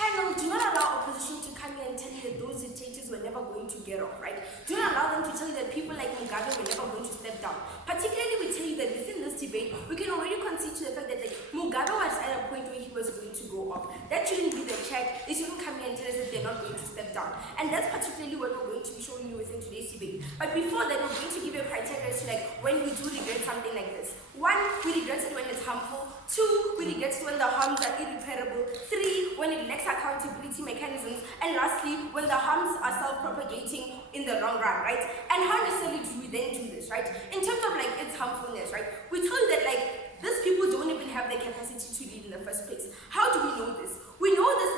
Panel, do not allow opposition to come here and tell you that those dictators were never going to get off, right? Do not allow them to tell you that people like Mugabe were never going to step down. Particularly, we tell you that within this debate, we can already concede to the fact that Mugabe was at a point where he was going to go off. That shouldn't be the check. They shouldn't come here and tell us that they're not going to step down. And that's particularly what we're going to be showing you within today's debate. But before that, we're going to give you a criteria to when we do regret something like this. 1, we regret it when it's harmful. 2, we regret it when the harms are irreparable. 3, when it lacks accountability mechanisms. And lastly, when the harms are self-propagating in the long run, right? And how necessarily do we then do this, right? In terms of its harmfulness, right? We tell you that these people don't even have the capacity to lead in the first place. How do we know this? We know this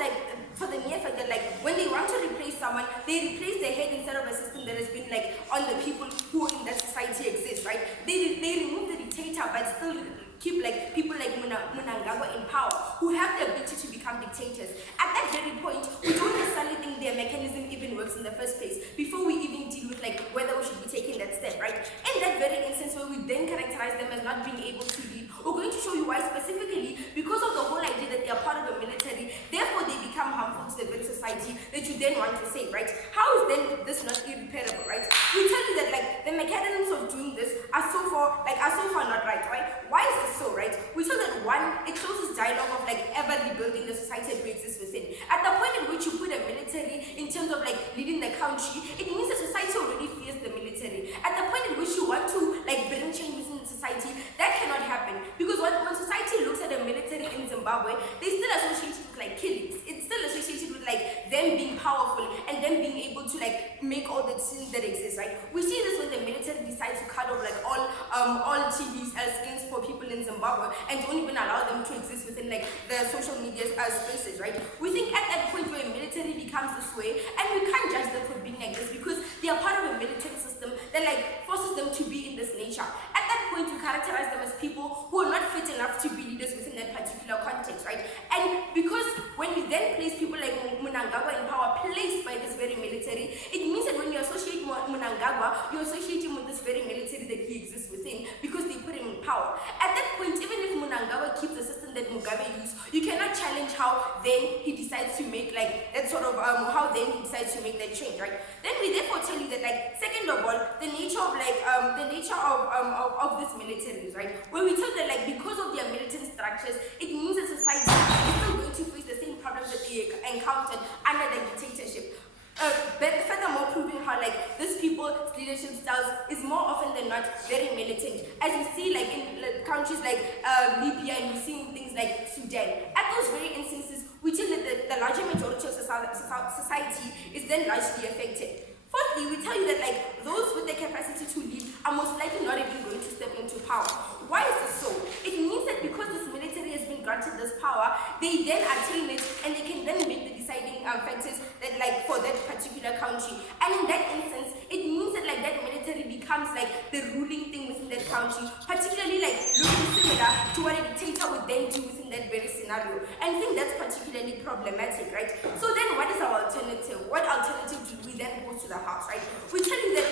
for the mere fact that when they want to replace someone, they replace their head instead of a system that has been on the people who in that society exist, right? They remove the dictator but still keep people like Mnangagwa in power who have the ability to become dictators. At that very point, we don't necessarily think their mechanism even works in the first place before we even deal with whether we should be taking that step, right? In that very instance where we then characterize them as not being able to lead, we're going to show you why specifically because of the whole idea that they are part of the military, therefore they become harmful to the very society that you then want to save, right? How is then this not irreparable, right? We tell you that the mechanisms of doing this are so far not right, right? Why is this so, right? We tell that 1, it closes dialogue of ever rebuilding the society that we exist within. At the point in which you put a military in terms of leading the country, it means the society already fears the military. At the point in which you want to bring change within the society, that cannot happen because when society looks at the military in Zimbabwe, they still associate it with killings. It's still associated with them being powerful and them being able to make all the decisions that exist, right? We see this when the military decides to cut off all TVs screens for people in Zimbabwe and don't even allow them to exist within the social media spaces, right? We think at that point where military becomes this way, and we can't judge them for being like this because they are part of a military system that forces them to be in this nature. At that point, we characterize them as people who are not fit enough to be leaders within that particular context, right? And because when we then place people like Mnangagwa in power, placed by this very military, it means that when you associate Mnangagwa, you associate him with this very military that he exists within because they put him in power. At that point, even if Mnangagwa keeps the system that Mugabe used, you cannot challenge how then he decides to make that sort of how then he decides to make that change, right? Then we therefore tell you that second of all, the nature of this military, right? Where we tell that because of their militant structures, it means that society is still going to face the same problems that they encountered under the dictatorship. But furthermore, proving how these people's leadership styles is more often than not very militant, as we see in countries like Libya, and we see things like Sudan. At those very instances, we tell that the larger majority of society is then largely affected. Fourthly, we tell you that those with the capacity to lead are most likely not even going to step into power. Why is this so? It means that because this military has been granted this power, they then attain it and they can then make the deciding factors that for that particular country. And in that instance, it means that that military becomes the ruling thing within that country, particularly looking similar to what a dictator would then do within that very scenario. And I think that's particularly problematic, right? So then what is our alternative? What alternative do we then pose to the house, right? We tell you that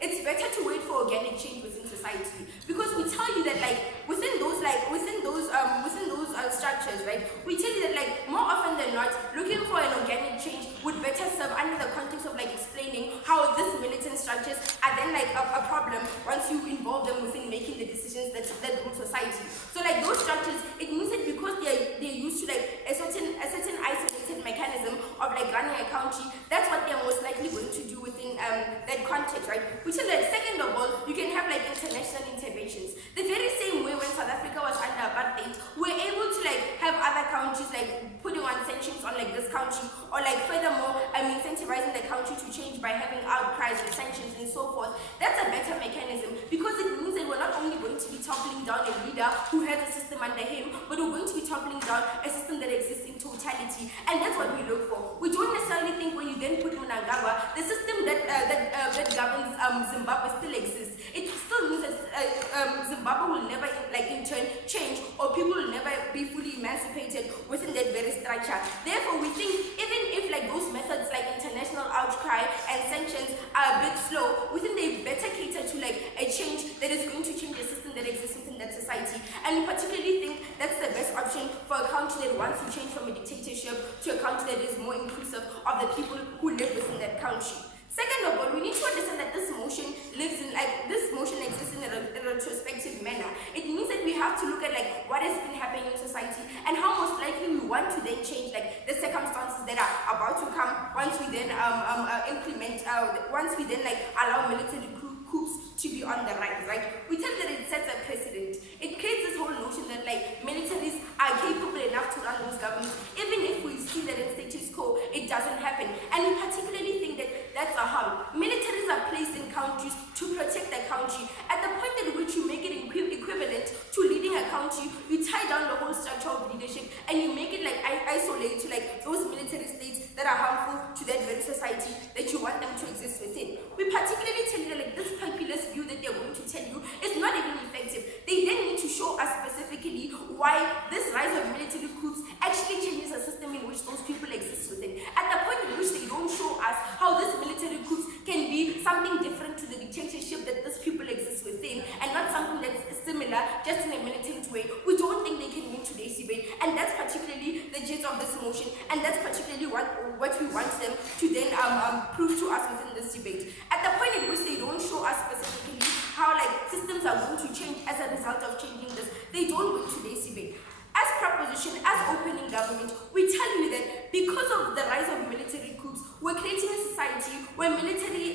it's better to wait for organic change within society because we tell you that within those structures, right? We tell you that more often than not, looking for an organic change would better serve under the context of explaining how these militant structures are then a problem once you involve them within making the decisions that rule society. So those structures, it means that because they're used to a certain isolated mechanism of running a country, that's what they're most likely going to do within that context, right? Which is second of all, you can have international interventions. The very same way when South Africa was under apartheid, we're able to have other countries putting on sanctions on this country, or furthermore, incentivizing the country to change by having outcries and sanctions and so forth. That's a better mechanism because it means that we're not only going to be toppling down a leader who has a system under him, but we're going to be toppling down a system that exists in totality, and that's what we look for. We don't necessarily think when you then put Mnangagwa, the system that governs Zimbabwe still exists. It still means that Zimbabwe will never in turn change, or people will never be fully emancipated within that very structure. Therefore, we think even if those methods international outcry and sanctions are a bit slow, we think they better cater to a change that is going to change the system that exists within that society. And we particularly think that's the best option for a country that wants to change from a dictatorship to a country that is more inclusive of the people who live within that country. Second of all, we need to understand that this motion exists in a retrospective manner. It means that we have to look at what has been happening in society and how most likely we want to then change the circumstances that are about to come once we then allow military coups to be on the rise, right? We tell that it sets a precedent. It creates this whole notion that militaries are capable enough to run those governments, even if we see that in status quo it doesn't happen. And we particularly think that that's a harm. Militaries are placed in countries to protect the country. At the point at which you make it equivalent to leading a country, you tie down the whole structure of leadership and you make it isolate to those military states that are harmful to that very society that you want them to exist within. We particularly tell you that this populist view that they're going to tell you is not even effective. They then need to show us specifically why this rise of military coups actually changes the system in which those people exist within. At the point in which they don't show us how this military coups can be something different to the dictatorship that these people exist within and not something that's similar just in a militant way, we don't think they can win today's debate. And that's particularly the gist of this motion, and that's particularly what we want them to then prove to us within this debate. At the point in which they don't show us specifically how systems are going to change as a result of changing this, they don't win today's debate. As proposition, as opening government, we tell you that because of the rise of military coups, we're creating a society where military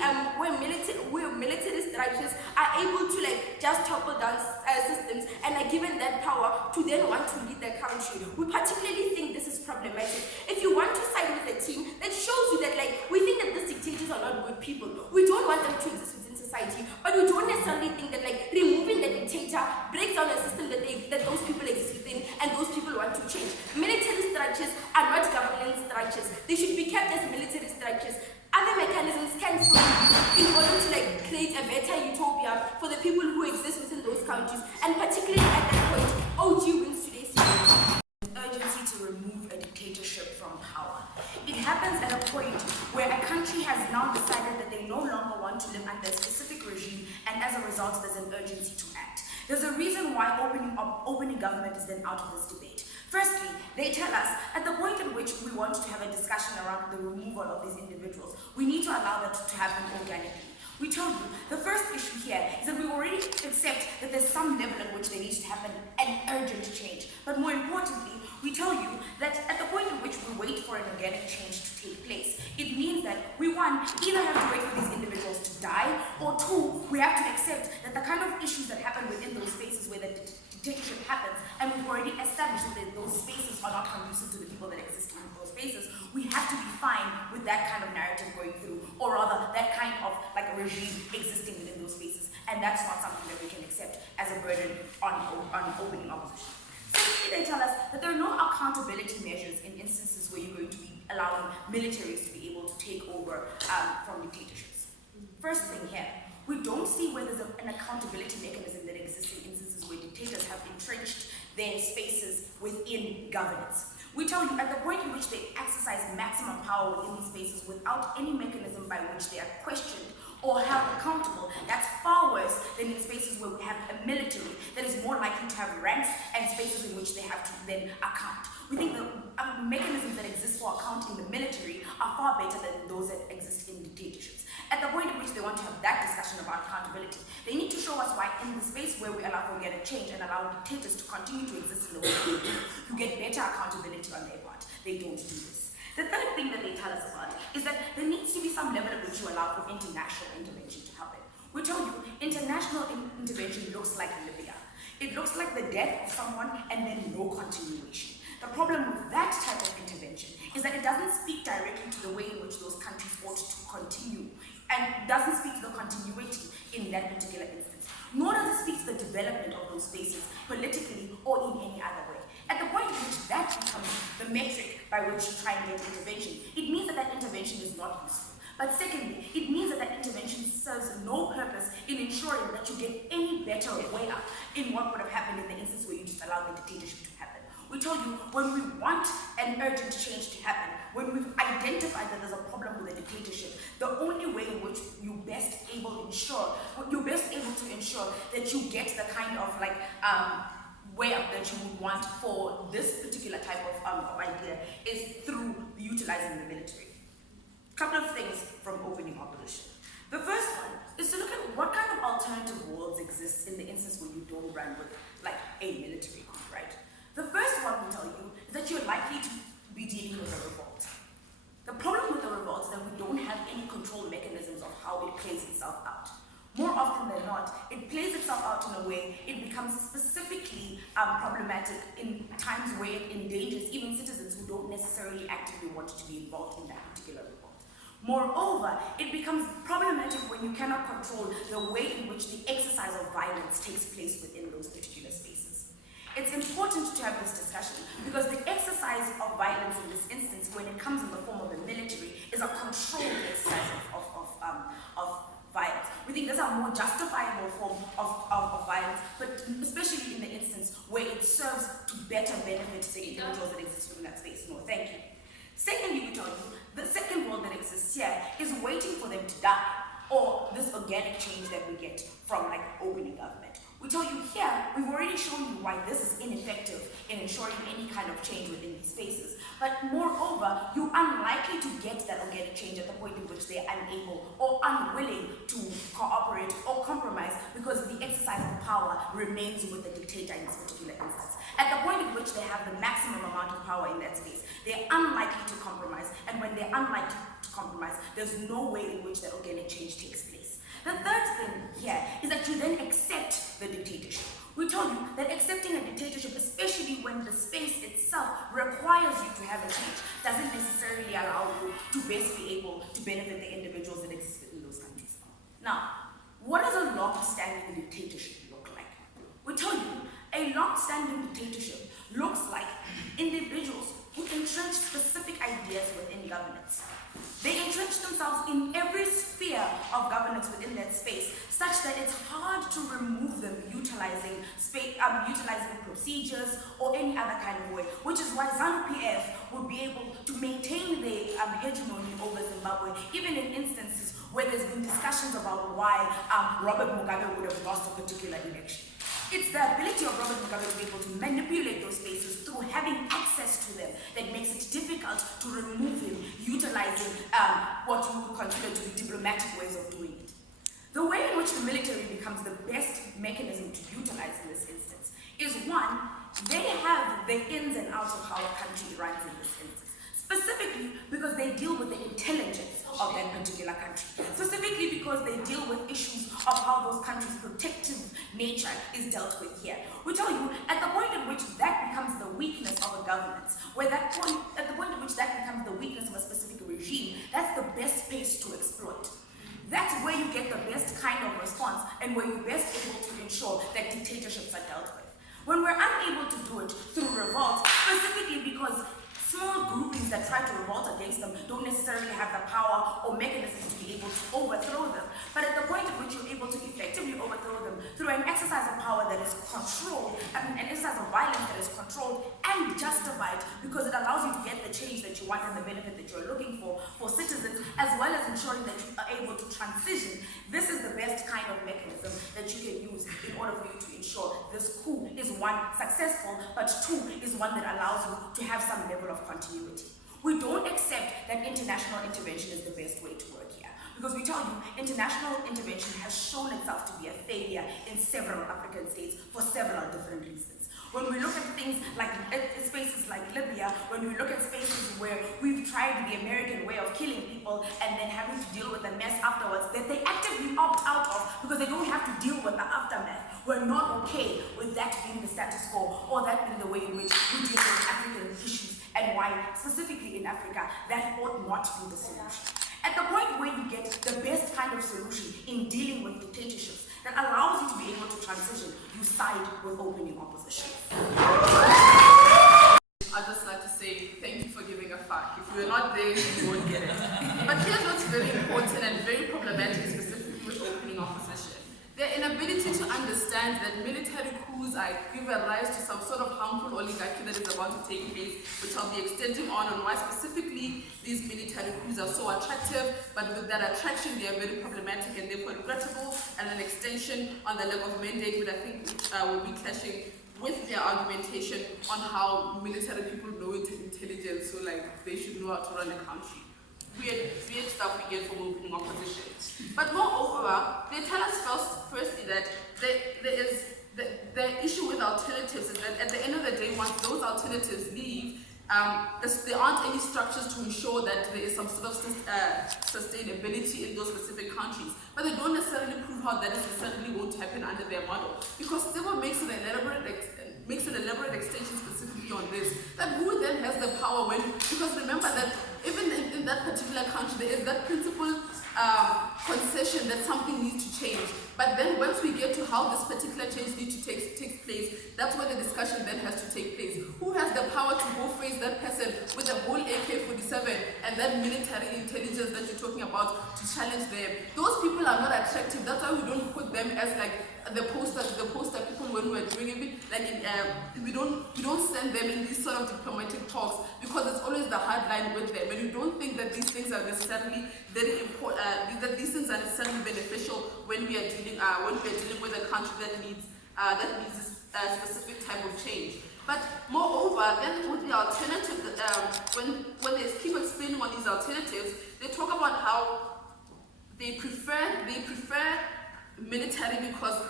structures are able to just topple down systems and are given that power to then want to lead the country. We particularly think this is problematic. If you want to side with a team, that shows you that we think that these dictators are not good people. We don't want them to exist within society, but we don't necessarily think that removing the dictator breaks down a system that those people exist within and those people want to change. Military structures are not governance structures. They should be kept as military structures. Other mechanisms can still be used in order to create a better utopia for the people who exist within those countries. And particularly at that point, OG wins today's debate. Urgency to remove a dictatorship from power. It happens at a point where a country has now decided that they no longer want to live under a specific regime, and as a result there's an urgency to act. There's a reason why opening government is then out of this debate. Firstly, they tell us at the point in which we want to have a discussion around the removal of these individuals, we need to allow that to happen organically. We told you, the first issue here is that we already accept that there's some level at which there needs to happen an urgent change. But more importantly, we tell you that at the point in which we wait for an organic change to take place, it means that we, one, either have to wait for these individuals to die, or two, we have to accept that the kind of issues that happen within those spaces where the dictatorship happens, and we've already established that those spaces are not conducive to the people that exist in those spaces, we have to be fine with that kind of narrative going through, or rather, that kind of regime existing within those spaces, and that's not something that we can accept as a burden on opening opposition. Secondly, they tell us that there are no accountability measures in instances where you're going to be allowing militaries to be able to take over from dictatorships. First thing here, we don't see where there's an accountability mechanism that exists in instances where dictators have entrenched their spaces within governance. We tell you, at the point in which they exercise maximum power within these spaces without any mechanism by which they are questioned or held accountable, that's far worse than in spaces where we have a military that is more likely to have ranks and spaces in which they have to then account. We think the mechanisms that exist for accounting the military are far better than those that exist in dictatorships. At the point in which they want to have that discussion about accountability, they need to show us why in the space where we allow for organic change and allow dictators to continue to exist in the world, to get better accountability on their part. They don't do this. The third thing that they tell us about is that there needs to be some level at which you allow for international intervention to happen. We told you, international intervention looks like Libya. It looks like the death of someone and then no continuation. The problem with that type of intervention is that it doesn't speak directly to the way in which those countries ought to continue, and doesn't speak to the continuity in that particular instance, nor does it speak to the development of those spaces politically or in any other way. At the point at which that becomes the metric by which you try and get intervention, it means that that intervention is not useful. But secondly, it means that that intervention serves no purpose in ensuring that you get any better way up in what would have happened in the instance where you just allowed the dictatorship to happen. We told you, when we want an urgent change to happen, when we've identified that there's a problem with the dictatorship, the only way in which you're best able to ensure that you get the kind of way that you would want for this particular type of idea is through utilizing the military. Couple of things from opening opposition. The first one is to look at what kind of alternative worlds exist in the instance where you don't run with like a military coup, right? The first one will tell you is that you're likely to be dealing with a revolt. The problem with the revolt is that we don't have any control mechanisms of how it plays itself out. More often than not, it plays itself out in a way it becomes specifically problematic in times where it endangers even citizens who don't necessarily actively want to be involved in that particular revolt. Moreover, it becomes problematic when you cannot control the way in which the exercise of violence takes place within those particular spaces. It's important to have this discussion because the exercise of violence in this instance, when it comes in the form of the military, is a controlled exercise of violence. We think there's a more justifiable form of violence, but especially in the instance where it serves to better benefit the individuals that exist within that space. No, thank you. Secondly, we tell you, the second world that exists here is waiting for them to die, or this organic change that we get from like opening government. We tell you here, we've already shown you why this is ineffective in ensuring any kind of change within these spaces. But moreover, you're unlikely to get that organic change at the point in which they're unable or unwilling to cooperate or compromise because the exercise of power remains with the dictator in this particular instance. At the point at which they have the maximum amount of power in that space, they're unlikely to compromise, and when they're unlikely to compromise, there's no way in which that organic change takes place. The third thing here is that you then accept the dictatorship. We told you that accepting a dictatorship, especially when the space itself requires you to have a change, doesn't necessarily allow you to best be able to benefit the individuals that exist in those countries. Now, what does a long-standing dictatorship look like? We told you a long-standing dictatorship looks like individuals who entrench specific ideas within governance. They entrench themselves in every sphere of governance within that space, such that it's hard to remove them utilizing procedures or any other kind of way, which is why ZANU-PF would be able to maintain their hegemony over Zimbabwe, even in instances where there's been discussions about why Robert Mugabe would have lost a particular election. It's the ability of Robert Mugabe to be able to manipulate those spaces through having access to them that makes it difficult to remove him, utilizing what you would consider to be diplomatic ways of doing it. The way in which the military becomes the best mechanism to utilize in this instance is one, they have the ins and outs of how a country runs in this instance. Specifically because they deal with the intelligence of that particular country. Specifically because they deal with issues of how those countries' protective nature is dealt with here. We tell you, at the point at which that becomes the weakness of a governance, at the point at which that becomes the weakness of a specific regime, that's the best space to exploit. That's where you get the best kind of response and where you're best able to ensure that dictatorships are dealt with. When we're unable to do it through revolt, specifically because small groupings that try to revolt against them don't necessarily have the power or mechanisms to be able to overthrow them. But at the point at which you're able to effectively overthrow them through an exercise of power that is controlled, an exercise of violence that is controlled and justified because it allows you to get the change that you want and the benefit that you're looking for citizens, as well as ensuring that you are able to transition, this is the best kind of mechanism that you can use in order for you to ensure this coup is one, successful, but two, is one that allows you to have some level of continuity. We don't accept that international intervention is the best way to work here, because we tell you international intervention has shown itself to be a failure in several African states for several different reasons. When we look at things like spaces like Libya, when we look at spaces where we've tried the American way of killing people and then having to deal with the mess afterwards that they actively opt out of because they don't have to deal with the aftermath, we're not okay with that being the status quo or that being the way in which we deal with African issues, and why specifically in Africa that ought not be the solution. At the point where you get the best kind of solution in dealing with dictatorships that allows you to be able to transition, you side with opening opposition. I'd just like to say thank you for giving a fuck. If you're not there, you won't get it. But here's what's very important and very problematic specifically with opening opposition. Their inability to understand that military coups give rise to some sort of harmful oligarchy that is about to take place, which I'll be extending on why specifically these military coups are so attractive, but with that attraction they are very problematic and therefore regrettable, and an extension on the level of mandate which I think will be clashing with their argumentation on how military people know intelligence, so like they should know how to run a country. Weird stuff we get from opening opposition. But moreover, they tell us firstly that there is the issue with alternatives is that at the end of the day, once those alternatives leave, there aren't any structures to ensure that there is some sort of sustainability in those specific countries. But they don't necessarily prove how that necessarily won't happen under their model. Because Tsebo makes an elaborate extension specifically on this. That who then has the power when, because remember that even in that particular country, there is that principle concession that something needs to change. But then once we get to how this particular change needs to take place, that's where the discussion then has to take place. Who has the power to go face that person with a whole AK-47 and that military intelligence that you're talking about to challenge them? Those people are not attractive. That's why we don't put them as like the poster people when we're doing it. Like we don't send them in these sort of diplomatic talks because it's always the hard line with them, and we don't think that these things are necessarily very important. That these things are necessarily beneficial when we are dealing with a country that needs a specific type of change. But moreover, then with the alternative, when they keep explaining on these alternatives, they talk about how they prefer military because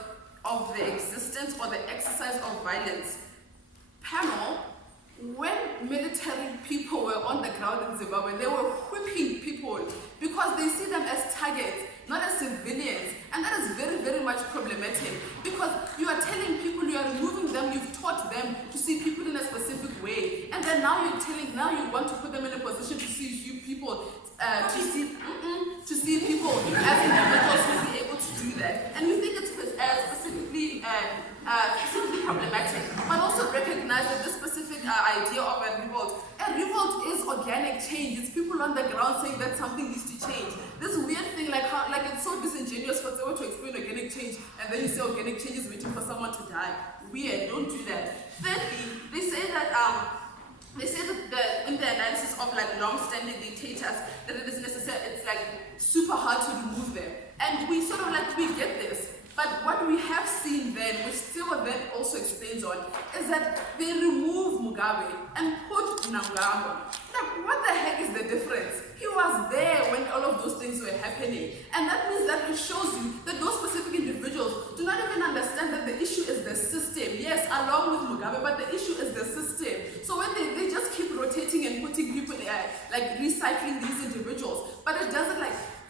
of the existence or the exercise of violence. Panel, when military people were on the ground in Zimbabwe, they were whipping people because they see them as targets, not as civilians. And that is very, very much problematic because you are telling people, you are removing them, you've taught them to see people in a specific way. And then now you want to put them in a position to see you people, to see people as individuals who will be able to do that. And we think it's specifically problematic, but also recognize that this specific idea of a revolt is organic change. It's people on the ground saying that something needs to change. This weird thing, like it's so disingenuous for someone to explain organic change, and then you say organic change is waiting for someone to die. Weird, don't do that. Thirdly, they say that in the analysis of like long-standing dictators, that it is necessary, it's like super hard to remove them. And we sort of we get this. But what we have seen then, which Tsebo then also explains on, is that they remove Mugabe and put Mnangagwa. Like, what the heck is the difference? He was there when all of those things were happening. And that means that it shows you that those specific individuals do not even understand that the issue is the system. Yes, along with Mugabe, but the issue is the system. So when they just keep rotating and putting people there, like recycling these individuals, but it doesn't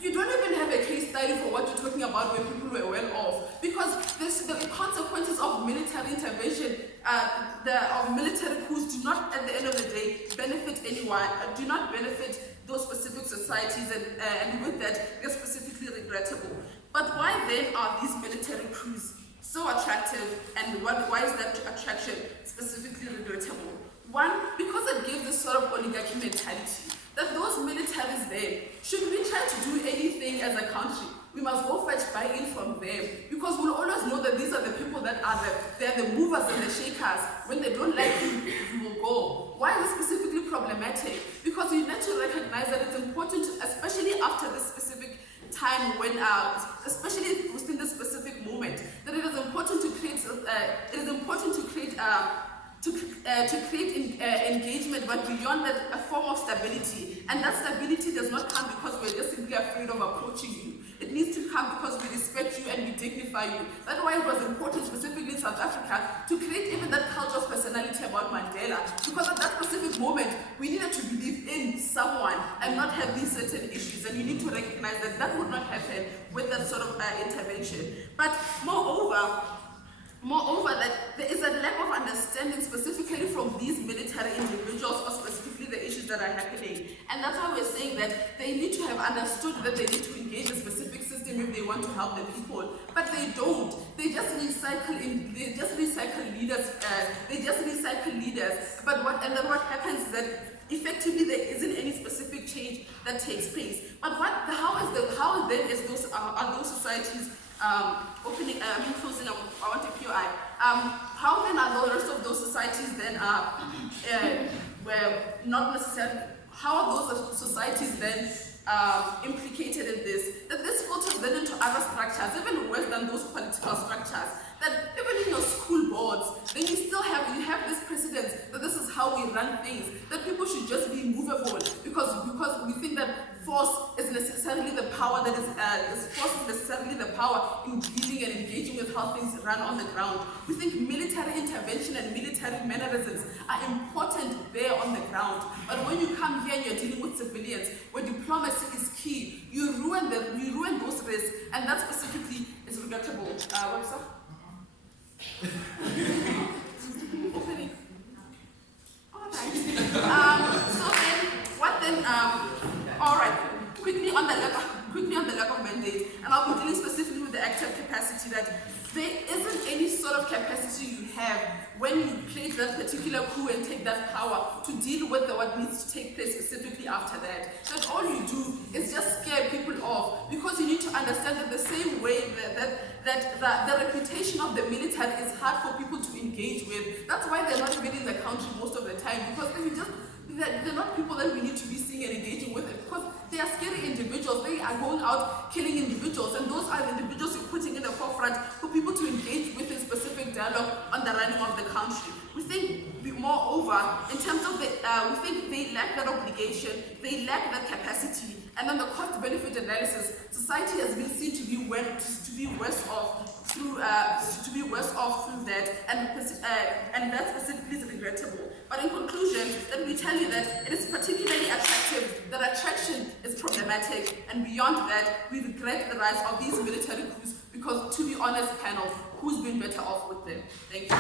you don't even have a case study for what you're talking about where people were well off. Because the consequences of military intervention, of military coups do not, at the end of the day, benefit anyone, do not benefit those specific societies, and with that, they're specifically regrettable. But why then are these military coups so attractive, and why is that attraction specifically regrettable? One, because it gives this sort of oligarchy mentality. That those militaries there, should we try to do anything as a country, we must go fetch buy-in from them, because we'll always know that these are the people that are they're the movers and the shakers. When they don't like you, you will go. Why is it specifically problematic? Because you need to recognize that it's important, especially after this specific time when, especially within this specific moment, that it is important to create, engagement, but beyond that, a form of stability. And that stability does not come because we're just simply afraid of approaching you. It needs to come because we respect you and we dignify you. That's why it was important, specifically in South Africa, to create even that culture of personality about Mandela. Because at that specific moment, we needed to believe in someone and not have these certain issues. And you need to recognize that that would not happen with that sort of intervention. But moreover, that there is a lack of understanding specifically from these military individuals, or specifically the issues that are happening. And that's why we're saying that they need to have understood that they need to engage a specific system if they want to help the people. But they don't. They just recycle leaders. But then what happens is that effectively there isn't any specific change that takes place. But how then are those societies closing up, I want to POI. How then are the rest of those societies then were not necessarily, how are those societies then implicated in this? That this filters then into other structures, even worse than those political structures. that even in your school boards, then you have this precedent that this is how we run things, that people should just be movable because we think that force is necessarily the power that is force is necessarily the power in dealing and engaging with how things run on the ground. We think military intervention and military mannerisms are important there on the ground. But when you come here and you're dealing with civilians, where diplomacy is key, you ruin those risks, and that specifically is regrettable. Webster? All right. Quickly on the lack of mandate, and I'll be dealing specifically with the active capacity, that there isn't any sort of capacity you have when you place that particular coup and take that power to deal with what needs to take place specifically after that. That all you do is just scare people off, because you need to understand that the same way that the reputation of the military is hard for people to engage with. That's why they're not even in the country most of the time, because they're not people that we need to be seeing and engaging with, because they are scary individuals. They are going out killing individuals, and those are the individuals you're putting in the forefront for people to engage with in specific dialogue on the running of the country. We think, moreover, in terms of we think they lack that obligation, they lack that capacity, and then the cost-benefit analysis, society has been seen to be worse off through that, and that specifically is regrettable. But in conclusion, let me tell you that it is particularly attractive, that attraction is problematic, and beyond that, we regret the rise of these military coups, because, to be honest, panel, who's been better off with them? Thank you.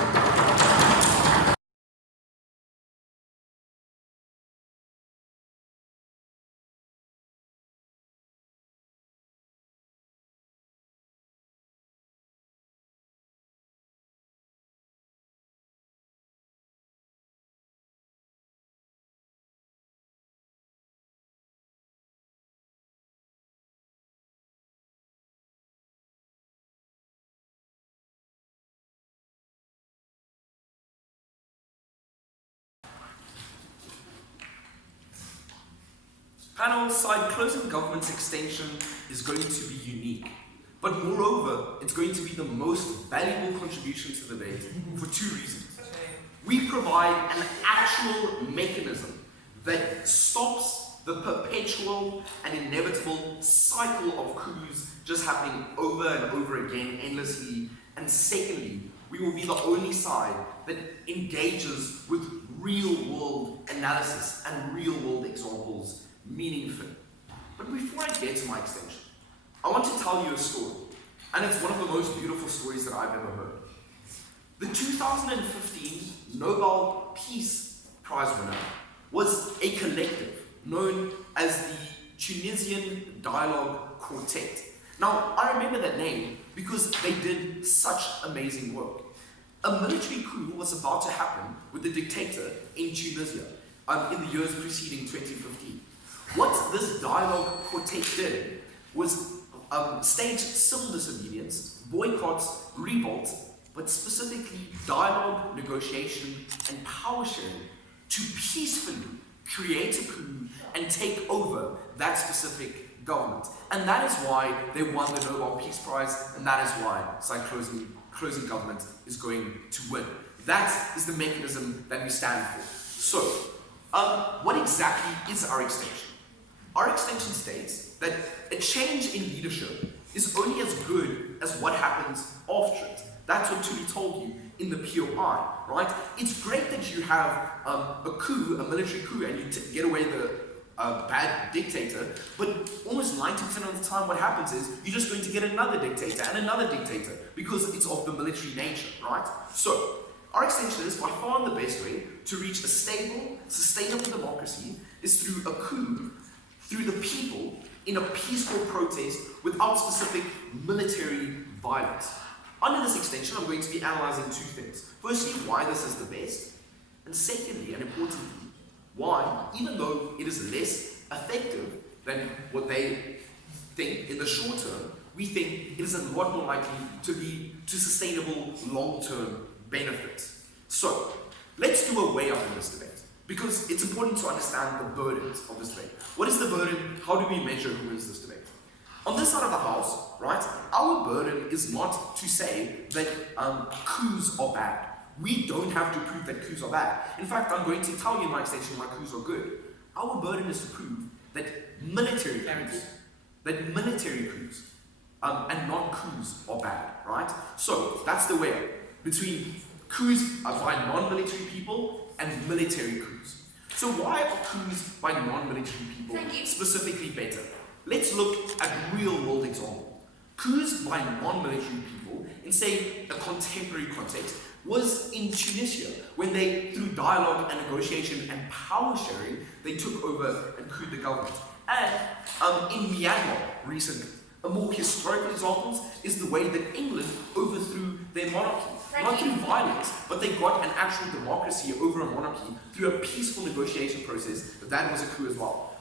Panel side, closing government's extension is going to be unique. But moreover, it's going to be the most valuable contribution to the debate for two reasons. We provide an actual mechanism that stops the perpetual and inevitable cycle of coups just happening over and over again endlessly. And secondly, we will be the only side that engages with real-world analysis and real-world examples meaningfully. But before I get to my extension, I want to tell you a story, and it's one of the most beautiful stories that I've ever heard. The 2015 Nobel Peace Prize winner was a collective known as the Tunisian Dialogue Quartet. Now, I remember that name because they did such amazing work. A military coup was about to happen with the dictator in Tunisia in the years preceding 2015. What this dialogue quartet did was stage civil disobedience, boycotts, revolts, but specifically dialogue, negotiation, and power sharing to peacefully create a coup and take over that specific government. And that is why they won the Nobel Peace Prize, and that is why side closing government is going to win. That is the mechanism that we stand for. So, what exactly is our extension? Our extension states that a change in leadership is only as good as what happens after it. That's what Thuli told you in the POI, right? It's great that you have a coup, a military coup, and you get away the bad dictator, but almost 90% of the time what happens is you're just going to get another dictator and another dictator because it's of the military nature, right? So, our extension is by far the best way to reach a stable, sustainable democracy is through a coup, through the people, in a peaceful protest without specific military violence. Under this extension, I'm going to be analysing two things. Firstly, why this is the best, and secondly, and importantly, why, even though it is less effective than what they think in the short term, we think it is a lot more likely to lead to sustainable long-term benefits. So, let's do a weigh-up in this debate, because it's important to understand the burdens of this debate. What is the burden? How do we measure who wins this debate? On this side of the house, right, our burden is not to say that coups are bad. We don't have to prove that coups are bad. In fact, I'm going to tell you in my extension why coups are good. Our burden is to prove that military coups, and not coups are bad, right? So that's the way between coups by non-military people and military coups. So why are coups by non-military people specifically better? Let's look at real-world example. Coups by non-military people in, say, a contemporary context was in Tunisia when they, through dialogue and negotiation and power sharing, they took over and couped the government. And in Myanmar recently, a more historical example is the way that England overthrew their monarchy. Not through violence, but they got an actual democracy over a monarchy through a peaceful negotiation process. That was a coup as well.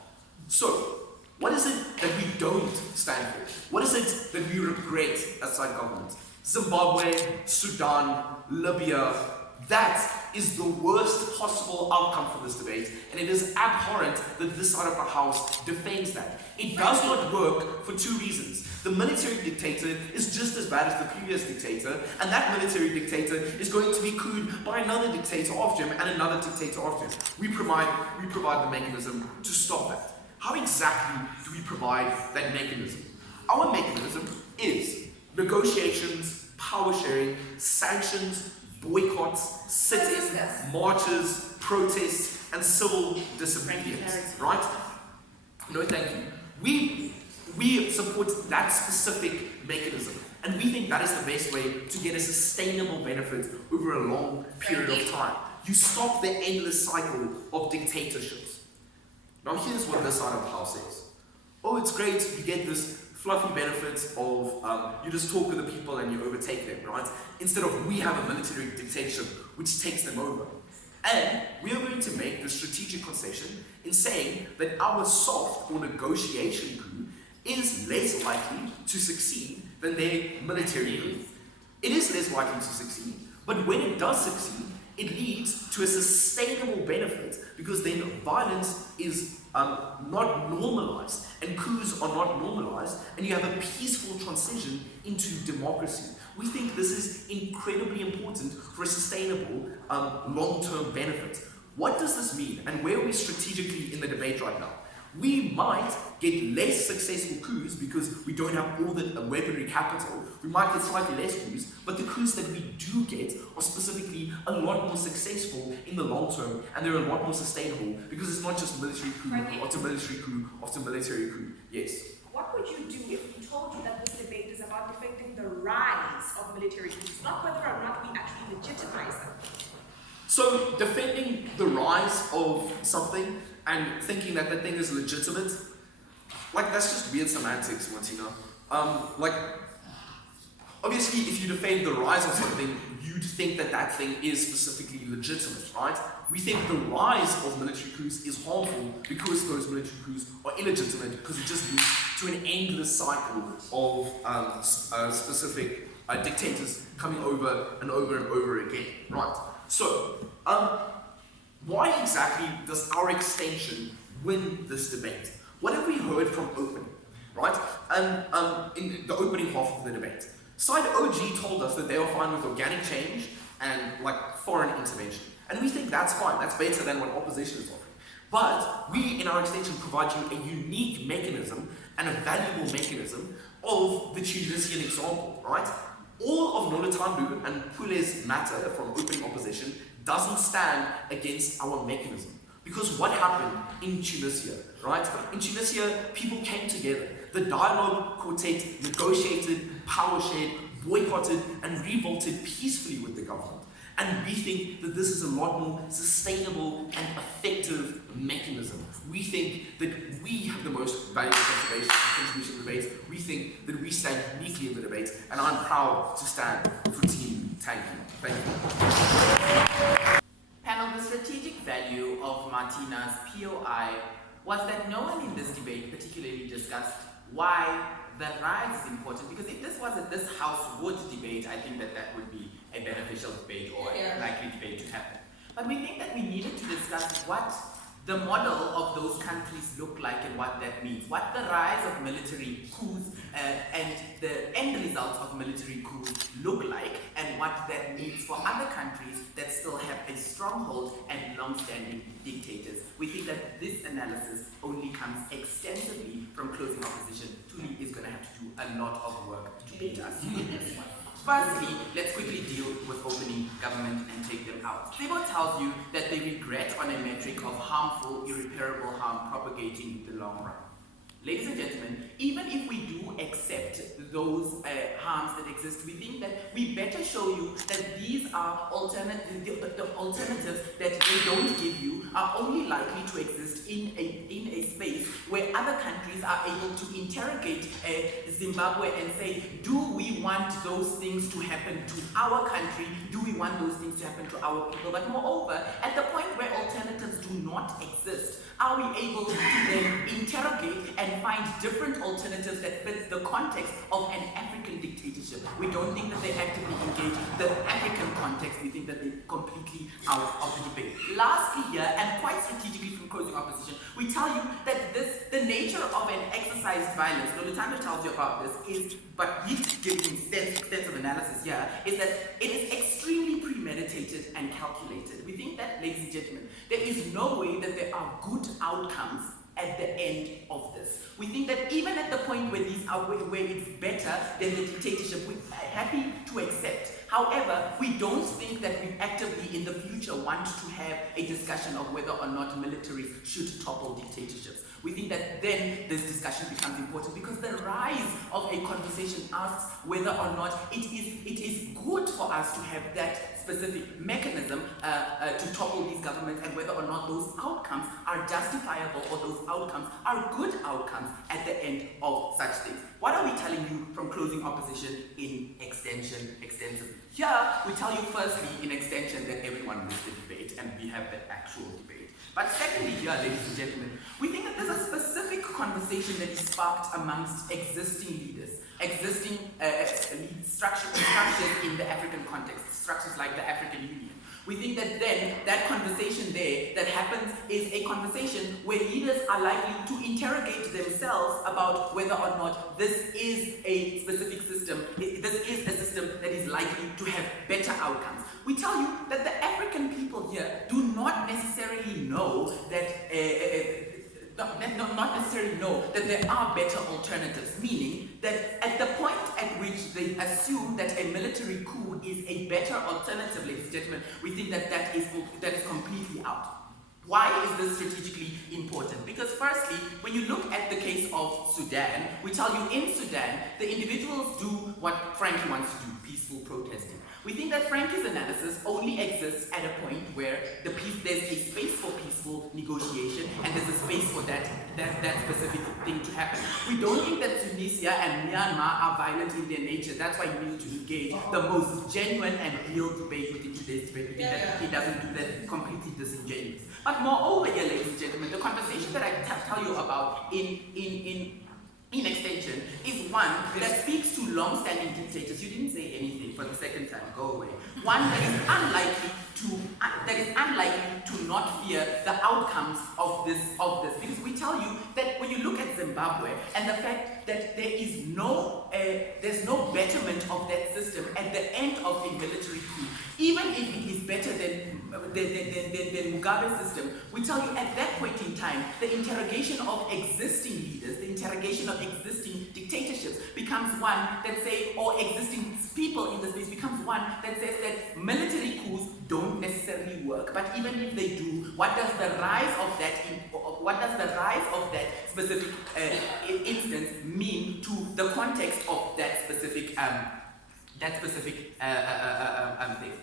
So, what is it that we don't stand for? What is it that we regret as side government? Zimbabwe, Sudan, Libya, that is the worst possible outcome for this debate, and it is abhorrent that this side of the house defends that. It does not work for two reasons. The military dictator is just as bad as the previous dictator, and that military dictator is going to be couped by another dictator after him and another dictator after him. We provide the mechanism to stop that. How exactly do we provide that mechanism? Our mechanism is negotiations, power sharing, sanctions, boycotts, sit-ins, marches, protests, and civil disobedience, right? No, thank you. We support that specific mechanism, and we think that is the best way to get a sustainable benefit over a long period of time. You stop the endless cycle of dictatorships. Now here's what this side of the house says. Oh, it's great, you get this fluffy benefits of you just talk with the people and you overtake them, right? Instead of we have a military dictatorship which takes them over. And we are going to make the strategic concession in saying that our soft or negotiation coup is less likely to succeed than their military coup. It is less likely to succeed, but when it does succeed, it leads to a sustainable benefit because then violence is not normalized and coups are not normalized and you have a peaceful transition into democracy. We think this is incredibly important for a sustainable long-term benefit. What does this mean and where are we strategically in the debate right now? We might get less successful coups because we don't have all the weaponry capital. We might get slightly less coups, but the coups that we do get are specifically a lot more successful in the long term, and they're a lot more sustainable because it's not just military coup after military coup after military coup. Yes? What would you do if we told you that this debate is about defending the rise of military coups, not whether or not we actually legitimize them? So, defending the rise of something and thinking that that thing is legitimate, like that's just weird semantics, Martina. Obviously, if you defend the rise of something, you'd think that that thing is specifically legitimate, right? We think the rise of military coups is harmful because those military coups are illegitimate because it just leads to an endless cycle of specific dictators coming over and over and over again, right? So, why exactly does our extension win this debate? What have we heard from opening, right? In the opening half of the debate, side OG told us that they are fine with organic change and like foreign intervention. And we think that's fine, that's better than what opposition is offering. But we, in our extension, provide you a unique mechanism and a valuable mechanism of the Tunisian example, right? All of Noluthando and Pule's matter from opening opposition doesn't stand against our mechanism. Because what happened in Tunisia, right? In Tunisia, people came together. The dialogue quartet negotiated, power shared, boycotted, and revolted peacefully with the government. And we think that this is a lot more sustainable and effective mechanism. We think that we have the most valuable contribution to the debate. We think that we stand uniquely in the debate, and I'm proud to stand for Team Tanky. Thank you. Panel, the strategic value of Martina's POI was that no one in this debate particularly discussed why the rise is important, because if this was this House would debate, I think that that would be a beneficial debate or a likely debate to happen. But we think that we needed to discuss what the model of those countries look like and what that means, what the rise of military coups and the end results of military coups look like, and what that means for other countries that still have a stronghold and long-standing dictators. We think that this analysis only comes extensively from closing opposition. Thuli is going to have to do a lot of work to beat us in this one. Firstly, let's quickly deal with opening government and take them out. Tsebo tells you that they regret on a metric of harmful, irreparable harm propagating in the long run. Ladies and gentlemen, even if we do accept those harms that exist, we think that we better show you that these are the alternatives that they don't give you are only likely to exist in a space where other countries are able to interrogate Zimbabwe and say, do we want those things to happen to our country? Do we want those things to happen to our people? But moreover, at the point where alternatives do not exist, are we able to then interrogate and find different alternatives that fit the context of an African dictatorship? We don't think that they actively engage the African context. We think that they're completely out of the debate. Lastly here, and quite strategically from closing opposition, we tell you that the nature of an exercised violence, Noluthando tells you about this, is, but he's giving extensive analysis here, is that it is extremely premeditated and calculated. We think that, ladies and gentlemen, there is no way that there are good outcomes at the end of this. We think that even at the point where these are where it's better than the dictatorship, we're happy to accept. However, we don't think that we actively in the future want to have a discussion of whether or not militaries should topple dictatorships. We think that then this discussion becomes important because the rise of a conversation asks whether or not it is good for us to have that specific mechanism to topple these governments, and whether or not those outcomes are justifiable or those outcomes are good outcomes at the end of such things. What are we telling you from closing opposition in extension extensively? Here, we tell you firstly in extension that everyone missed the debate and we have the actual debate. But secondly here, ladies and gentlemen, we think that there's a specific conversation that is sparked amongst existing leaders, existing structures in the African context, structures like the African Union. We think that then that conversation there that happens is a conversation where leaders are likely to interrogate themselves about whether or not this is a specific system, this is a system that is likely to have better outcomes. We tell you that the African people here do not necessarily know that not necessarily know that there are better alternatives, meaning that at the point at which they assume that a military coup is a better alternative, ladies and gentlemen, we think that that is completely out. Why is this strategically important? Because firstly, when you look at the case of Sudan, we tell you in Sudan, the individuals do what Frankie wants to do, peaceful protesting. We think that Frankie's analysis only exists at a point where there's a space for peaceful negotiation and there's a space for that specific thing to happen. We don't think that Tunisia and Myanmar are violent in their nature. That's why you need to engage the most genuine and real debate within today's debate. We think that he doesn't do that, completely disingenuous. But moreover here, ladies and gentlemen, the conversation that I tell you about in extension is one that speaks to long-standing dictators. You didn't say anything for the second time. Go away. One that is unlikely to not fear the outcomes of this. Because we tell you that when you look at Zimbabwe and the fact that there's no betterment of that system at the end of a military coup, even if it is better than Mugabe's system, we tell you at that point in time, the interrogation of existing leaders, the interrogation of existing dictatorships becomes one that say, or existing people in the space becomes one that says that military coups don't necessarily work. But even if they do, what does the rise of that specific instance mean to the context of that specific thing?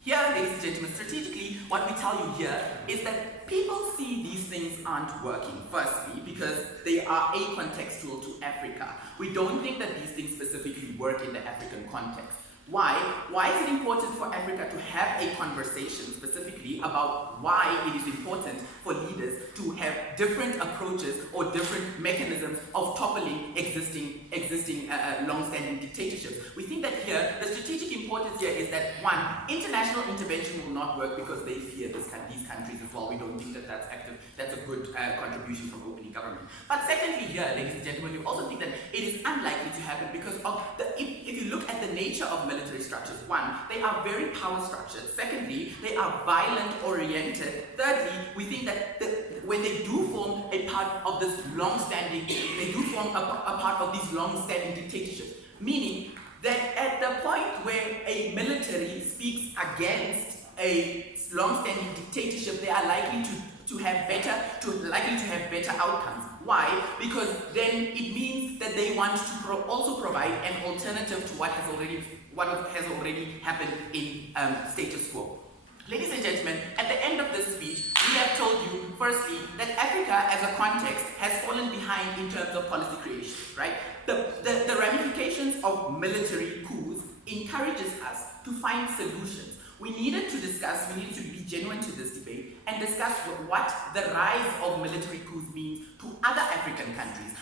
Here, ladies and gentlemen, strategically, what we tell you here is that people see these things aren't working, firstly, because they are acontextual to Africa. We don't think that these things specifically work in the African context. Why? Why is it important for Africa to have a conversation specifically about why it is important for leaders to have different approaches or different mechanisms of toppling existing long-standing dictatorships? We think that here, the strategic importance here is that one, international intervention will not work because they fear these countries as well. We don't think that that's active. That's a good contribution from opening government. But secondly here, ladies and gentlemen, we also think that it is unlikely to happen because of if you look at the nature of military structures, one, they are very power structured. Secondly, they are violent oriented. Thirdly, we think that when they do form a part of this long-standing, they do form a part of these long-standing dictatorships, meaning that at the point where a military speaks against a long-standing dictatorship, they are likely to have better outcomes. Why? Because then it means that they want to also provide an alternative to what has already happened in status quo. Ladies and gentlemen, at the end of this speech, we have told you, firstly, that Africa as a context has fallen behind in terms of policy creation, right? The ramifications of military coups encourages us to find solutions. We needed to be genuine to this debate and discuss what the rise of military coups means to other African countries,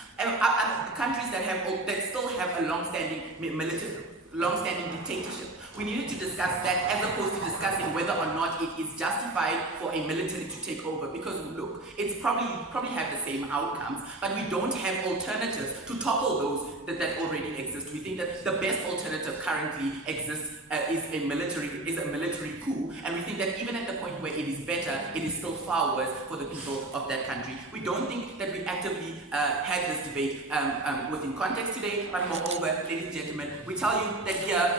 countries that still have a long-standing dictatorship. We needed to discuss that as opposed to discussing whether or not it is justified for a military to take over, because look, it's probably have the same outcomes, but we don't have alternatives to topple those that already exist. We think that the best alternative currently exists is a military coup, and we think that even at the point where it is better, it is still far worse for the people of that country. We don't think that we actively had this debate within context today, but moreover, ladies and gentlemen, we tell you that here,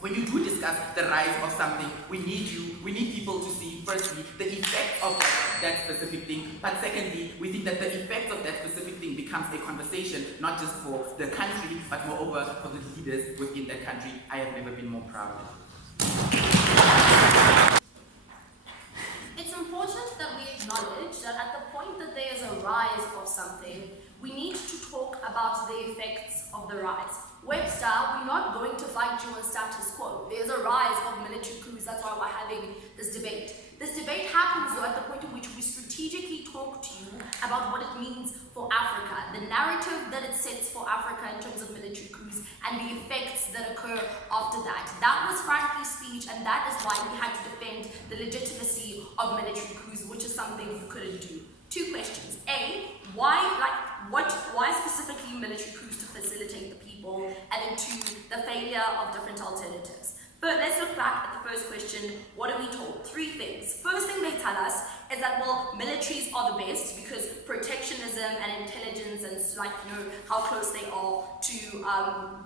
when you do discuss the rise of something, we need people to see, firstly, the effects of that specific thing, but secondly, we think that the effects of that specific thing becomes a conversation, not just for the country, but moreover for the leaders within that country. I have never been more proud of it. It's important that we acknowledge that at the point that there is a rise of something, we need to talk about the effects of the rise. Webster, we're not going to fight you on status quo. There's a rise of military coups, that's why we're having this debate. This debate happens though at the point in which we strategically talk to you about what it means for Africa, the narrative that it sets for Africa in terms of military coups and the effects that occur after that. That was Frankie's speech, and that is why we had to defend the legitimacy of military coups, which is something you couldn't do. Two questions. A, why specifically military coups to facilitate the people, and then two, the failure of different alternatives. But let's look back at the first question. What are we told? Three things. First thing they tell us is that, well, militaries are the best because protectionism and intelligence and how close they are to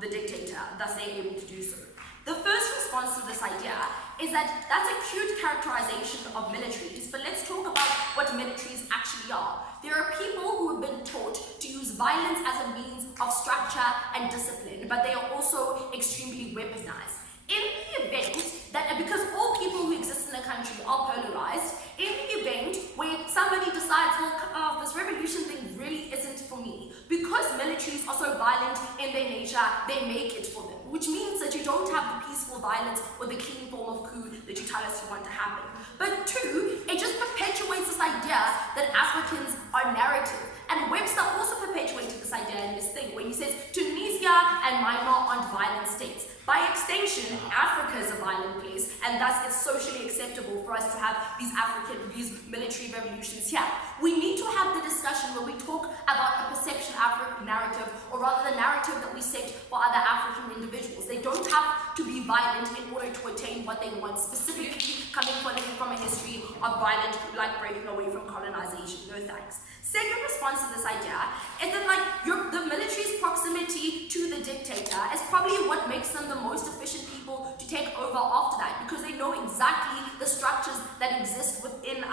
the dictator, thus they're able to do so. The first response to this idea is that that's a cute characterization of militaries, but let's talk about what militaries actually are. There are people who have been taught to use violence as a means of structure and discipline, but they are also extremely weaponized. In the event that, because all people who exist in a country are polarized, in the event where somebody decides, well, this revolution thing really isn't for me, because militaries are so violent in their nature, they make it for them, which means that you don't have the peaceful violence or the clean form of coup that you tell us you want to happen. But two, it just perpetuates this idea that Africans are narrative. And Webster also perpetuated this idea in his thing, where he says Tunisia and Myanmar aren't violent states. By extension, Africa is a violent place, and thus it's socially acceptable for us to have these military revolutions here. We need to have the discussion where we talk about the perception African narrative, or rather the narrative that we set for other African individuals. They don't have to be violent in order to attain what they want, specifically coming from a history of violent, like breaking away from colonization. No thanks. Second response to this idea is that the military's proximity to the dictator is probably what makes them the most efficient people to take over after that, because they know exactly the structures that exist within,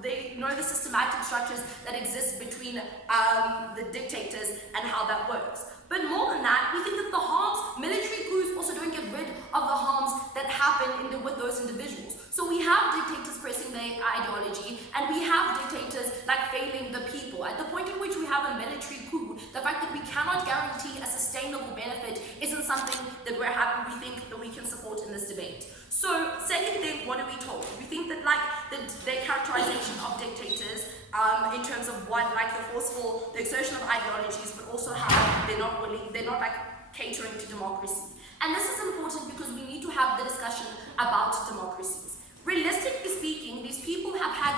they know the systematic structures that exist between the dictators and how that works. But more than that, we think that the harms, military coups also don't get rid of the harms that happen with those individuals. So we have dictators pressing their ideology, and we have dictators failing the people. At the point in which we have a military coup, the fact that we cannot guarantee a sustainable benefit isn't something that we're happy, we think that we support in this debate. So, second thing, what are we told? We think that like their characterization of dictators in terms of what, like the forceful, the exertion of ideologies, but also how they're not like catering to democracy. And this is important because we need to have the discussion about democracies. Realistically speaking, these people have had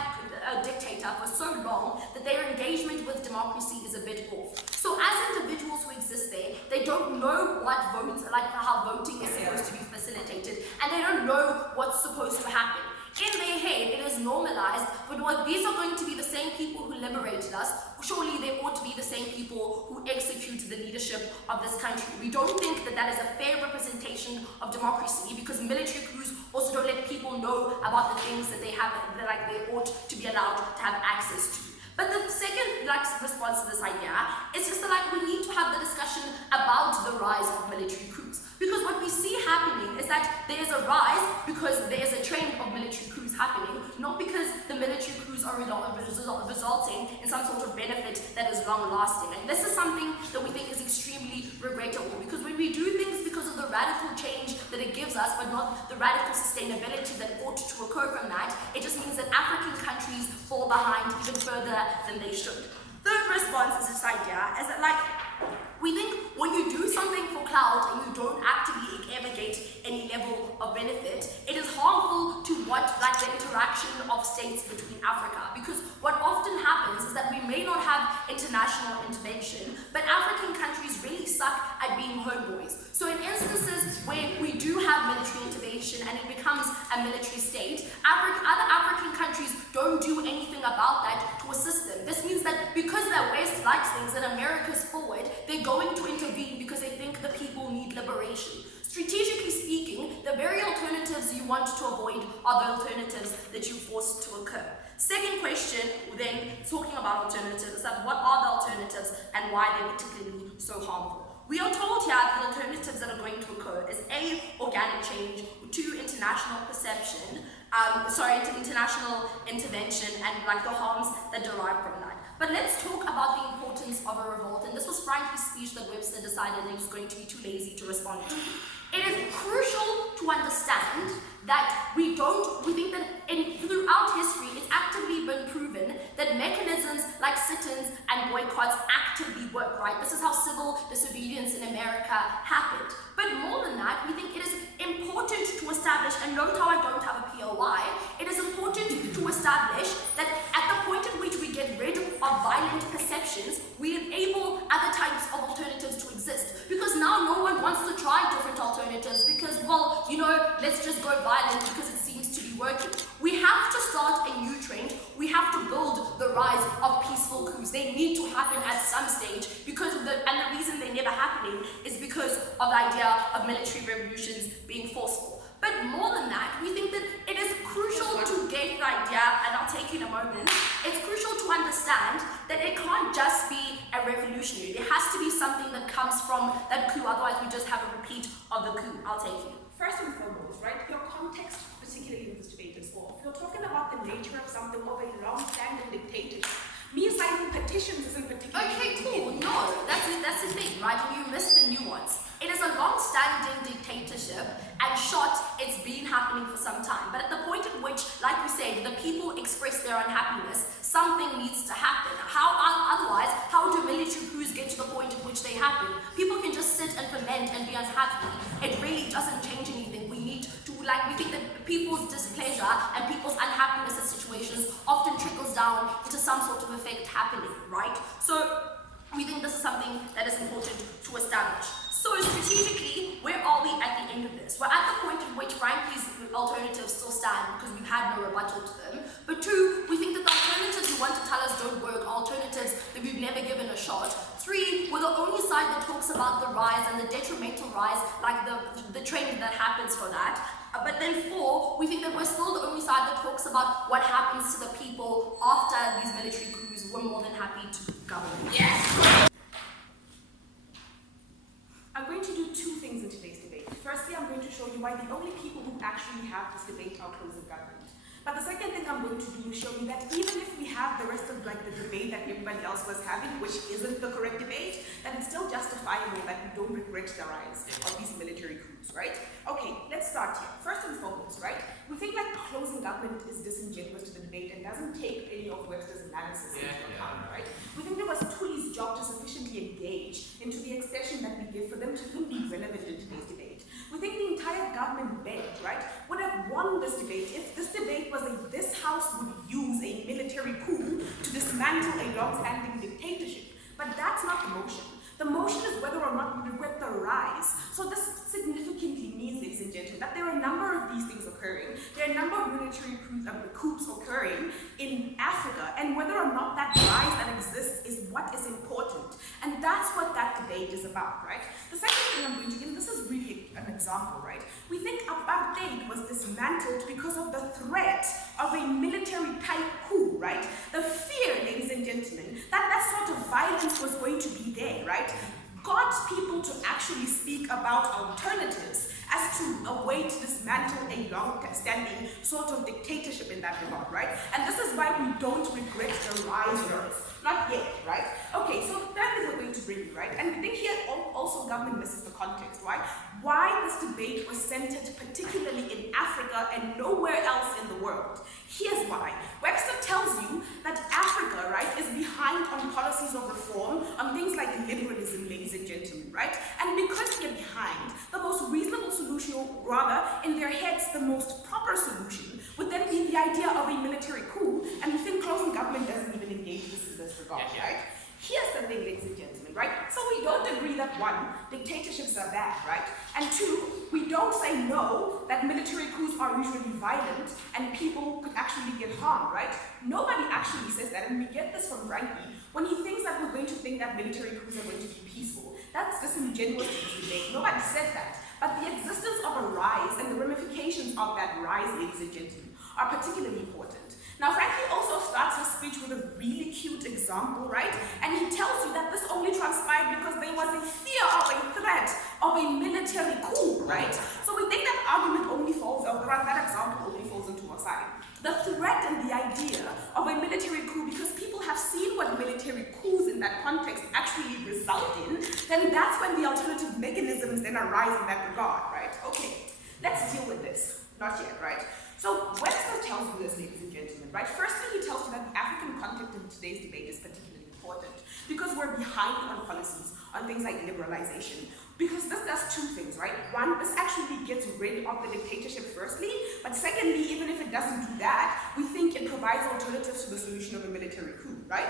a dictator for so long that their engagement with democracy is a bit off. So as individuals who exist there, they don't know what votes, like how voting is supposed to be facilitated, and they don't know what's supposed to happen. In their head, it is normalized, but what these are going to be the same people who liberated us, surely they ought to be the same people who execute the leadership of this country. We don't think that that is a fair representation of democracy because military coups also don't let people know about the things that they have, that like they ought to be allowed to have access to. But the second response to this idea is just that we need to have the discussion about the rise of military coups. Because what we see happening is that there is a rise because there is a trend of military coups happening, not because the military coups are resulting in some sort of benefit that is long-lasting. And this is something that we think is extremely regrettable, because when we do things because of the radical change that it gives us, but not the radical sustainability that ought to occur from that, it just means that African countries fall behind even further than they should. Third response is this idea is that we think when you do something for clout and you don't actively ever get any level of benefit, it is harmful to what the interaction of states between Africa. Because what often happens is that we may not have international intervention, but African countries really suck at being homeboys. So in instances where we do have military intervention and it becomes a military state, other African countries don't do anything about that to assist them. This means that because the West likes things and America's forward, they're going to intervene because they think the people need liberation. Strategically speaking, the very alternatives you want to avoid are the alternatives that you force to occur. Second question, then, talking about alternatives, is that what are the alternatives and why they're particularly so harmful? We are told here that the alternatives that are going to occur is A, organic change, 2, international perception, international intervention, and the harms that derive from that. But let's talk about the importance of a revolt, and this was Frankie's speech that Webster decided he was going to be too lazy to respond to. It is crucial to understand that we think that throughout history, it's actively been proven that mechanisms like sit-ins and boycotts actively work, right? This is how civil disobedience in America happened. But more than that, we think it is important to establish, and note how I don't have a POI, it is important to establish that at the point at which we get rid of violent perceptions, we enable other types of alternatives to exist. Because now no one wants to try different alternatives because, let's just go violent because it seems to be working. We have to start a new trend. We have to build the rise of peaceful coups. They need to happen at some stage and the reason they're never happening is because of the idea of military revolutions being forceful. But more than that, we think that it is crucial to get the idea, and I'll take you in a moment, it's crucial to understand that it can't just be a revolutionary. There has to be something that comes from that coup, otherwise we just have a repeat of the coup. I'll take you. First and foremost, right, your context, particularly in this debate, is off. You're talking about the nature of something of a long-standing dictatorship. Me signing petitions isn't particularly... Okay, cool. No, that's the thing, right? And you missed the nuance. It is a long-standing dictatorship, and it's been happening for some time. But at the point at which, like we said, the people express their unhappiness, something needs to happen. Otherwise, how do military coups get to the point at which they happen? People can just sit and ferment and be unhappy. It really doesn't change anything. We need to, we think that people's displeasure and people's unhappiness at situations often trickles down into some sort of effect happening, right? So we think this is something that is important to establish. So strategically, where are we at the end of this? We're at the point at which Frankie's alternatives still stand because we've had no rebuttal to them. But 2, we think that the alternatives you want to tell us don't work, alternatives that we've never given a shot. 3, we're the only side that talks about the rise and the detrimental rise, like the trend that happens for that. But then 4, we think that we're still the only side that talks about what happens to the people after these military coups. We're more than happy to govern. Yes! I'm going to do 2 things in today's debate. Firstly, I'm going to show you why the only people who actually have this debate are close of government. But the second thing I'm going to do is show you that even if we have the rest of the debate that we're everybody else was having, which isn't the correct debate, then it's still justifiable that we don't regret the rise of these military coups, right? Okay, let's start here. First and foremost, right? We think like closing government is disingenuous to the debate and doesn't take any of Webster's analysis into account, right? We think it was Thuli's job to sufficiently engage into the expression that we give for them to even be relevant in today's debate. We think the entire government bent, right, would have won this debate if this debate was this house would use a military coup to dismantle a long-standing dictatorship. But that's not the motion. The motion is whether or not we regret the rise. So this significantly means, ladies and gentlemen, that there are a number of these things occurring. There are a number of military coups occurring in Africa, and whether or not that rise that exists is what is important. And that's what that debate is about, right? The second thing I'm going to give, this is really an example, right? We think apartheid was dismantled because of the threat of a military type coup, right? The fear, ladies and gentlemen, that that sort of violence was going to be there, right? Got people to actually speak about alternatives as to a way to dismantle a long-standing sort of dictatorship in that regard, right? And this is why we don't regret the rise of it. Not yet, right? Okay, so that is what we're going to bring you, right? And we think here also government misses the context, right? Why this debate was centered particularly in Africa and nowhere else in the world. Here's why. Webster tells you that Africa, right, is behind on policies of reform, on things like liberalism, ladies and gentlemen, right? And because they're behind, the most reasonable solution, or rather, in their heads, the most proper solution, would then be the idea of a military coup, and we think closing government doesn't even engage in this regard, right? Here's the thing, ladies and gentlemen, right? So we don't agree that one, dictatorships are bad, right? And two, we don't say no, that military coups are usually violent and people could actually get harmed, right? Nobody actually says that, and we get this from Frankie when he thinks that we're going to think that military coups are going to be peaceful. That's disingenuous to this debate. Nobody said that. But the existence of a rise and the ramifications of that rise, ladies and gentlemen, are particularly important. Now, Frankie also starts his speech with a really cute example, right? And he tells you that this only transpired because there was a fear of a threat of a military coup, right? So we think that argument only falls, or that example only falls into a side. The threat and the idea of a military coup, because people have seen what military coups in that context actually result in, then that's when the alternative mechanisms then arise in that regard, right? Okay, let's deal with this. Not yet, right? So Webster tells you this, ladies and gentlemen, right? Firstly, he tells you that the African context in today's debate is particularly important because we're behind on policies on things like liberalization. Because this does two things, right? One, this actually gets rid of the dictatorship firstly, but secondly, even if it doesn't do that, we think it provides alternatives to the solution of a military coup, right?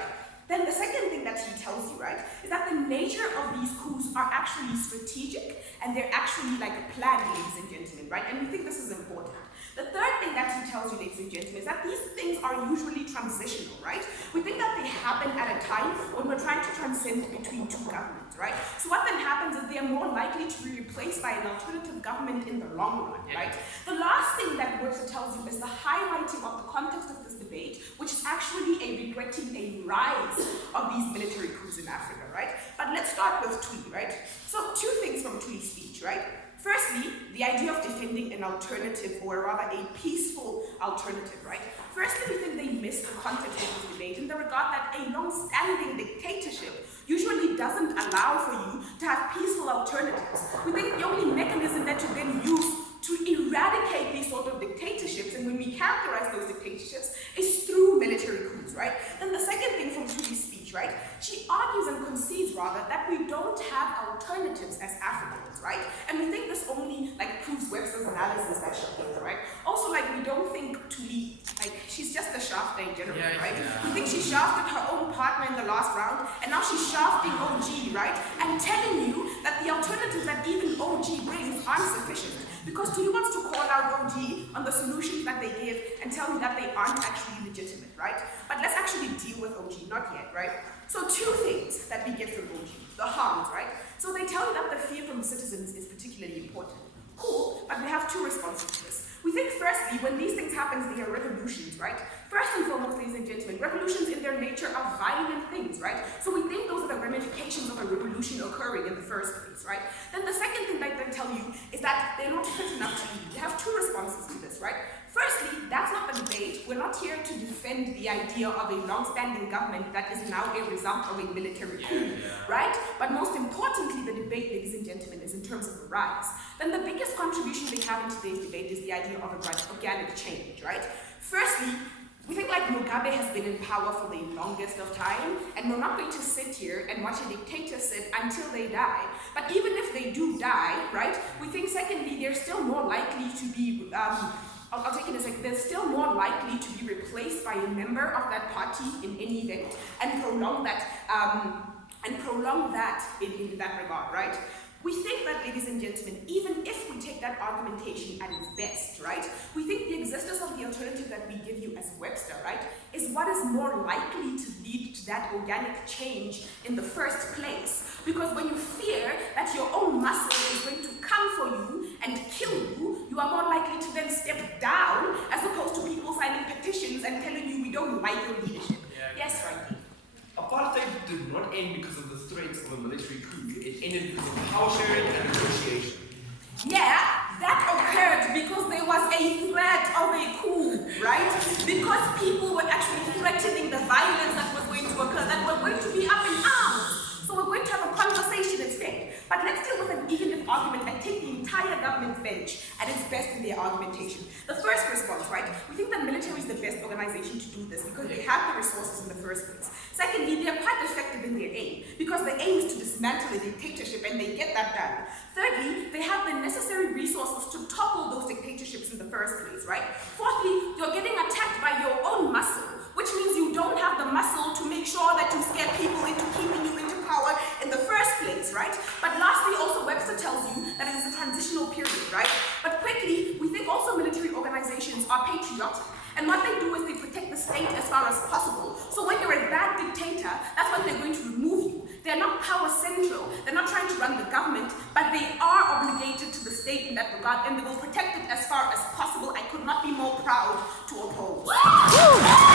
Then the second thing that he tells you, right, is that the nature of these coups are actually strategic and they're actually like a plan, ladies and gentlemen, right? And we think this is important. The third thing that he tells you, ladies and gentlemen, is that these things are usually transitional, right? We think that they happen at a time when we're trying to transcend between two governments, right? So what then happens is they are more likely to be replaced by an alternative government in the long run, right? The last thing that Webster tells you is the highlighting of the context of this debate, which is actually a regretting a rise of these military coups in Africa, right? But let's start with Thuli, right? So two things from Thuli's speech, right? Firstly, the idea of defending an alternative, or rather a peaceful alternative, right? Firstly, we think they miss the context of this debate in the regard that a long-standing dictatorship usually doesn't allow for you to have peaceful alternatives. We think the only mechanism that you then use to eradicate these sort of dictatorships, and when we characterize those dictatorships, is through military coups, right? Then the second thing from Thuli's speech, right? She argues and concedes, rather, that we don't have alternatives as Africans, right? And we think this only, like, proves Webster's analysis that she gives, right? Also, like, we don't think Thuli, like, she's just a shafter in general, right? We think she shafted her own partner in the last round, and now she's shafting OG, right? And telling you that the alternatives that even OG brings aren't sufficient. Because Thuli wants to call out OG on the solutions that they give and tell you that they aren't actually legitimate, right? But let's actually deal with OG, not yet, right? So two things that we get from OG, the harms, right? So they tell you that the fear from citizens is particularly important. Cool, but we have two responses to this. We think firstly, when these things happen, they are revolutions, right? First and foremost, ladies and gentlemen, revolutions in their nature are violent things, right? So we think those are the ramifications of a revolution occurring in the first place, right? Then the second thing that they tell you is that they're not fit enough to lead. They have two responses to this, right? Firstly, that's not the debate. We're not here to defend the idea of a long-standing government that is now a result of a military coup, right? But most importantly, the debate, ladies and gentlemen, is in terms of the rise. Then the biggest contribution they have in today's debate is the idea of organic change, right? Firstly, we think like Mugabe has been in power for the longest of time, and we're not going to sit here and watch a dictator sit until they die. But even if they do die, right, we think secondly, they're still more likely to be, I'll take it as like, they're still more likely to be replaced by a member of that party in any event, and prolong that in that regard, right? We think that, ladies and gentlemen, even if we take that argumentation at its best, right, we think the existence of the alternative that we give you as Webster, right, is what is more likely to lead to that organic change in the first place. Because when you fear that your own muscle is going to come for you and kill you, you are more likely to then step down as opposed to people signing petitions and telling you we don't like your leadership. Yes, right. Apartheid did not end because of the threats of a military coup. It ended because of power sharing and negotiation. Yeah, that occurred because there was a threat of a coup, right? Because people were actually threatening the violence that was going to occur, that were going to be up in arms. So we're going to have a conversation instead. But let's deal with an even if argument and take the entire government bench at its best in their argumentation. The first response, right? We think the military is the best organization to do this because they have the resources in the first place. Secondly, they're quite effective in their aim because the aim is to dismantle a dictatorship and they get that done. Thirdly, they have the necessary resources to topple those dictatorships in the first place, right? Fourthly, you're getting attacked by your own muscle, which means you don't have the muscle to make sure that you scare people into keeping you into power in the first place, right? But lastly, also Webster tells you that it is a transitional period, right? But quickly, we think also military organizations are patriotic. And what they do is they protect the state as far as possible. So when you're a bad dictator, that's when they're going to remove you. They're not power central. They're not trying to run the government, but they are obligated to the state in that regard, and they will protect it as far as possible. I could not be more proud to oppose.